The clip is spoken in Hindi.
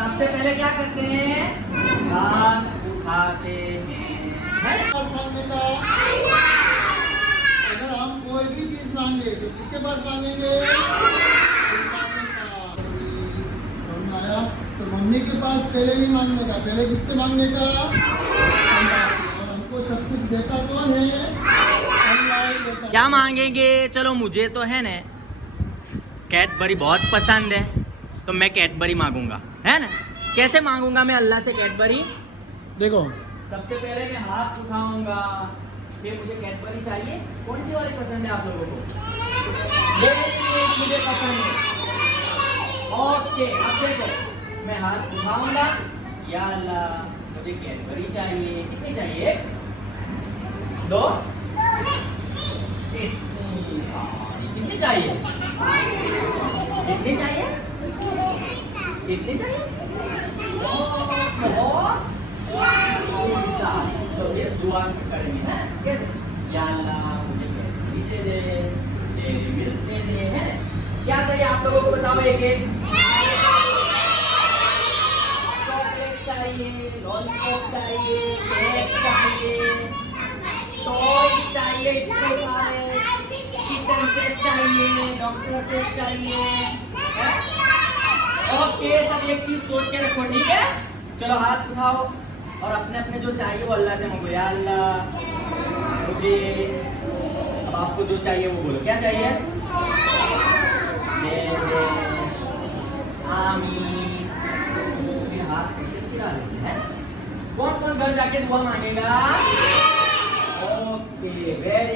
सबसे पहले क्या करते हैं? हाथ उठाते हैं। मांगने का, अगर हम कोई भी चीज मांगे तो किसके पास मांगेंगे? समझ आया? तो मम्मी के पास पहले नहीं मांगने का, पहले किससे मांगने का? अल्लाह से। और हमको सब कुछ देता कौन है? अल्लाह ही देता है। क्या मांगेंगे? चलो मुझे तो है ना कैडबरी बहुत पसंद है, तो मैं कैडबरी मांगूंगा, है ना? कैसे मांगूंगा मैं अल्लाह से कैडबरी? देखो, सबसे पहले मैं हाथ उठाऊंगा, फिर मुझे कैडबरी चाहिए। कौन सी वाली पसंद है आप लोगों को? मुझे पसंद है। ओके, अब देखो मैं हाथ उठाऊंगा, या अल्लाह मुझे कैडबरी चाहिए। कितनी चाहिए? 2? कितनी चाहिए? कितनी चाहिए? कितनी चाहिए? तो फिर दुआ करेंगे, हैं? कैसे? या अल्लाह मुझे कैडबरी दे दे, डेयरी मिल्क दे दे, हैं? क्या चाहिए आप लोगों को बताओ? एक एक चॉकलेट चाहिए, लॉलीपॉप चाहिए, केक चाहिए, टॉयज चाहिए, इतने सारे, किचन सेट चाहिए, डॉक्टर सेट चाहिए, हैं? ओके, सब एक चीज सोच के रखो, ठीक है? चलो हाथ उठाओ और अपने अपने जो चाहिए वो अल्लाह से मांगो। या अल्लाह मुझे, अब आपको जो चाहिए वो बोलो। क्या चाहिए? दे दे, आमीन। फिर हाथ कैसे फिरा लेते हैं? कौन कौन घर जाके दुआ मांगेगा? Okay, very